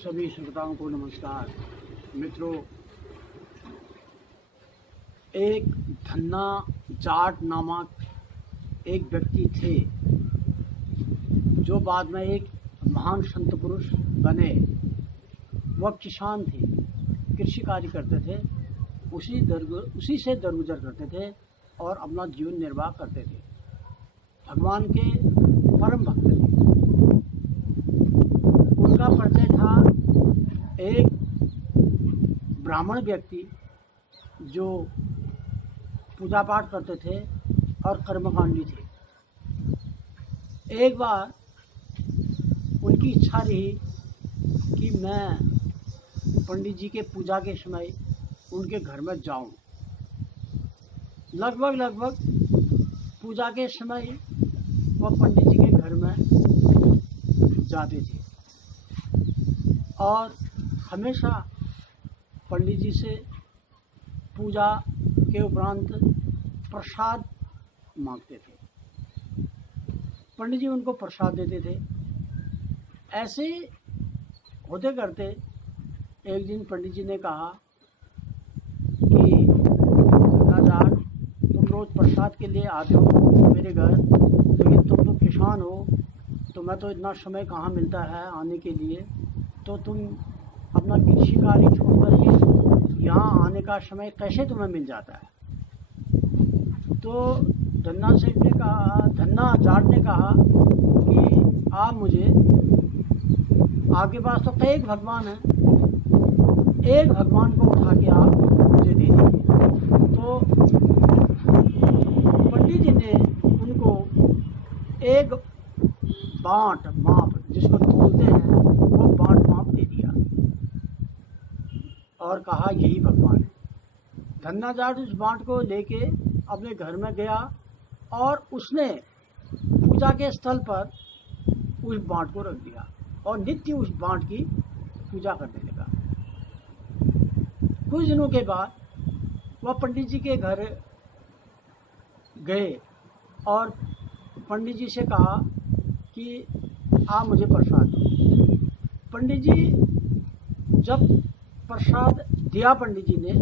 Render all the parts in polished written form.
सभी श्रोताओं को नमस्कार। मित्रों, एक धन्ना जाट नामक एक व्यक्ति थे जो बाद में एक महान संत पुरुष बने। वह किसान थे, कृषि कार्य करते थे, उसी से दरगुजर करते थे और अपना जीवन निर्वाह करते थे। भगवान के परम भक्त थे। उनका परिचय था एक ब्राह्मण व्यक्ति जो पूजा पाठ करते थे और कर्मकांडी थे। एक बार उनकी इच्छा रही कि मैं पंडित जी के पूजा के समय उनके घर में जाऊं। लगभग पूजा के समय वह पंडित जी के घर में जाते थे और हमेशा पंडित जी से पूजा के उपरांत प्रसाद मांगते थे। पंडित जी उनको प्रसाद देते थे। ऐसे होते करते एक दिन पंडित जी ने कहा कि दादा, तुम रोज़ प्रसाद के लिए आते हो मेरे घर, लेकिन तुम तो किसान हो, तुम्हें तो इतना समय कहाँ मिलता है आने के लिए, तो तुम अपना कृषि कार्य छोड़ करके यहाँ आने का समय कैसे तुम्हें मिल जाता है। तो धन्ना जाट ने कहा कि आप मुझे, आपके पास तो कई भगवान हैं, एक भगवान को उठा के आप मुझे दे दीजिए। तो पंडित जी ने उनको एक बांट माप, जिसको तोलते हैं, वो बांट माप दे दिया और कहा यही भगवान है। धन्ना जाट उस बांट को लेके अपने घर में गया और उसने पूजा के स्थल पर उस बांट को रख दिया और नित्य उस बांट की पूजा करने लगा। कुछ दिनों के बाद वह पंडित जी के घर गए और पंडित जी से कहा कि आप मुझे प्रसाद दो। पंडित जी जब प्रसाद दिया पंडित जी ने,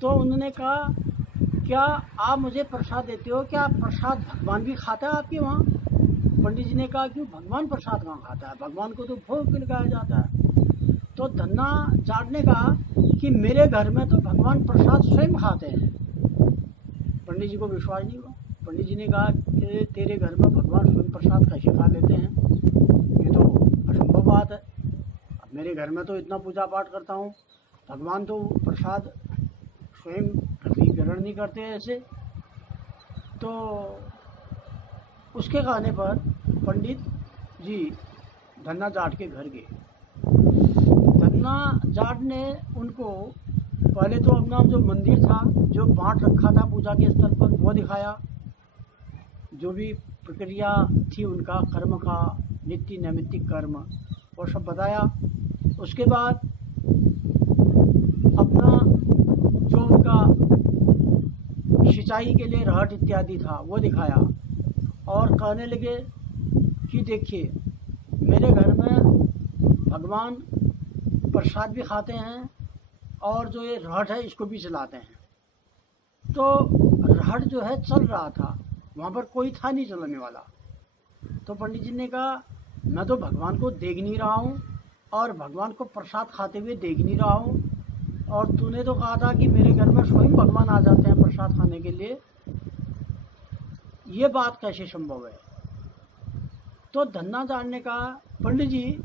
तो उन्होंने कहा, क्या आप मुझे प्रसाद देते हो, क्या प्रसाद भगवान भी खाता है आपके वहाँ? पंडित जी ने कहा, क्यों, भगवान प्रसाद कहाँ खाता है, भगवान को तो भोग लगाया जाता है। तो धन्ना जाट ने कहा कि मेरे घर में तो भगवान प्रसाद स्वयं खाते हैं। पंडित जी को विश्वास नहीं हुआ। पंडित जी ने कहा कि तेरे घर में भगवान स्वयं प्रसाद कैसे खा लेते हैं, ये तो असंभव बात है। अब मेरे घर में तो इतना पूजा पाठ करता हूँ, भगवान तो प्रसाद स्वयं कभी ग्रहण नहीं करते ऐसे। तो उसके कहने पर पंडित जी धन्ना जाट के घर गए। धन्ना जाट ने उनको पहले तो अपना जो मंदिर था, जो बांट रखा था पूजा के स्थल पर, वो दिखाया। जो भी प्रक्रिया थी उनका कर्म का, नित्य नैमित्तिक कर्म, वो सब बताया। उसके बाद अपना जो उनका सिंचाई के लिए रहट इत्यादि था वो दिखाया और कहने लगे कि देखिए, मेरे घर में भगवान प्रसाद भी खाते हैं और जो ये रहट है इसको भी चलाते हैं। तो रहट जो है चल रहा था, वहाँ पर कोई था नहीं चलाने वाला। तो पंडित जी ने कहा, मैं तो भगवान को देख नहीं रहा हूँ और भगवान को प्रसाद खाते हुए देख नहीं रहा हूँ, और तूने तो कहा था कि मेरे घर में स्वयं भगवान आ जाते हैं प्रसाद खाने के लिए, ये बात कैसे संभव है? तो धन्ना जाट ने कहा, पंडित जी,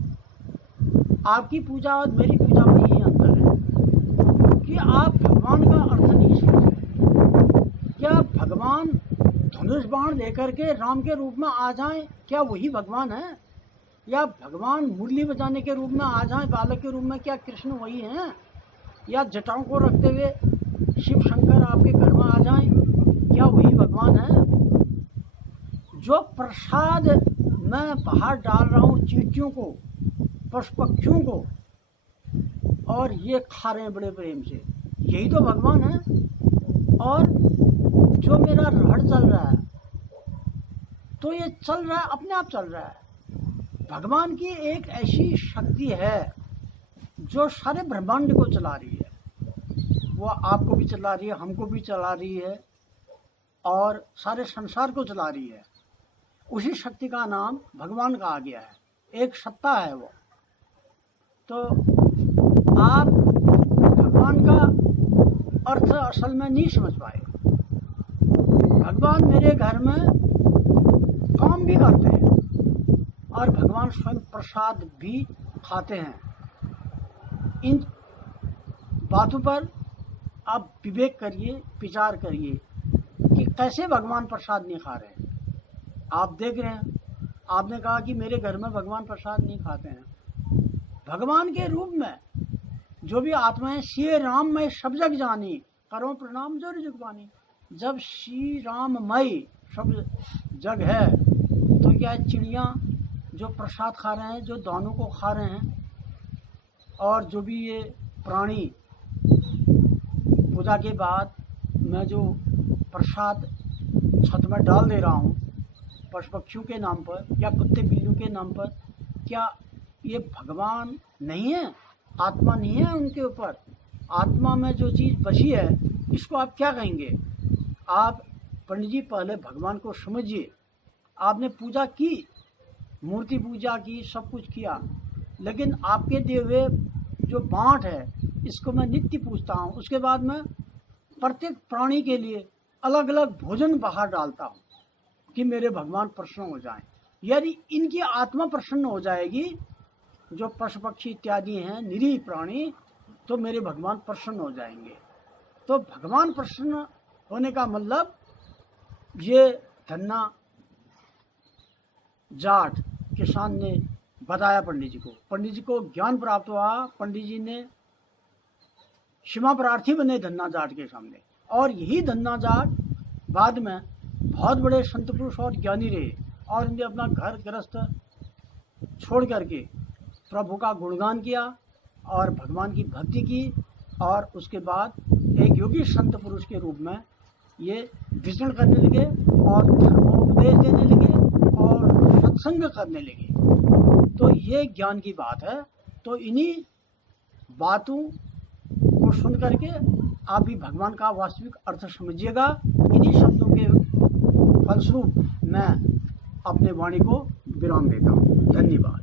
आपकी पूजा और मेरी पूजा में यही अंतर है कि आप भगवान का अर्थ नहीं समझते। क्या भगवान धनुष बाण लेकर के राम के रूप में आ जाएं, क्या वही भगवान है? या भगवान मुरली बजाने के रूप में आ जाएं, बालक के रूप में, क्या कृष्ण वही हैं? या जटाओं को रखते हुए शिव शंकर आपके घर में आ जाएं, क्या वही भगवान है? जो प्रसाद मैं बाहर डाल रहा हूँ चींटियों को, पशु पक्षियों को, और ये खा रहे हैं बड़े प्रेम से, यही तो भगवान है। और जो मेरा रहट चल रहा है, तो ये चल रहा है, अपने आप चल रहा है। भगवान की एक ऐसी शक्ति है जो सारे ब्रह्मांड को चला रही है, वो आपको भी चला रही है, हमको भी चला रही है और सारे संसार को चला रही है, उसी शक्ति का नाम भगवान कहा गया है। एक सत्ता है वो। तो आप भगवान का अर्थ असल में नहीं समझ पाए। भगवान मेरे घर में काम भी करते हैं और भगवान स्वयं प्रसाद भी खाते हैं। इन बातों पर आप विवेक करिए, विचार करिए कि कैसे भगवान प्रसाद नहीं खा रहे हैं। आप देख रहे हैं, आपने कहा कि मेरे घर में भगवान प्रसाद नहीं खाते हैं। भगवान के रूप में जो भी आत्माएं श्री राम में सब जग जानी, करो प्रणाम जोर जुगवानी। जब श्री राममय सब जग है तो क्या चिड़िया जो प्रसाद खा रहे हैं, जो दानों को खा रहे हैं, और जो भी ये प्राणी पूजा के बाद मैं जो प्रसाद छत में डाल दे रहा हूँ पशु पक्षियों के नाम पर या कुत्ते बिल्लियों के नाम पर, क्या ये भगवान नहीं है? आत्मा नहीं है उनके ऊपर? आत्मा में जो चीज़ बची है इसको आप क्या कहेंगे? आप पंडित जी पहले भगवान को समझिए। आपने पूजा की, मूर्ति पूजा की, सब कुछ किया, लेकिन आपके दिए हुए जो बाँट है इसको मैं नित्य पूजता हूँ। उसके बाद मैं प्रत्येक प्राणी के लिए अलग अलग भोजन बाहर डालता हूँ कि मेरे भगवान प्रसन्न हो जाएं। यदि इनकी आत्मा प्रसन्न हो जाएगी, जो पशु पक्षी इत्यादि हैं निरीह प्राणी, तो मेरे भगवान प्रसन्न हो जाएंगे। तो भगवान प्रसन्न होने का मतलब ये धन्ना जाट किसान ने बताया पंडित जी को। पंडित जी को ज्ञान प्राप्त हुआ, पंडित जी ने क्षमा प्रार्थी बने धन्ना जाट के सामने, और यही धन्ना जाट बाद में बहुत बड़े संत पुरुष और ज्ञानी रहे और इन्हें अपना घर गृहस्थ छोड़ करके प्रभु का गुणगान किया और भगवान की भक्ति की, और उसके बाद एक योगी संत पुरुष के रूप में ये विचरण करने लगे और धर्मोपदेश देने लगे और सत्संग करने लगे। तो ये ज्ञान की बात है। तो इन्हीं बातों को सुन करके आप भी भगवान का वास्तविक अर्थ समझिएगा। इन्हीं शब्दों के फलस्वरूप मैं अपने वाणी को विराम देता हूँ। धन्यवाद।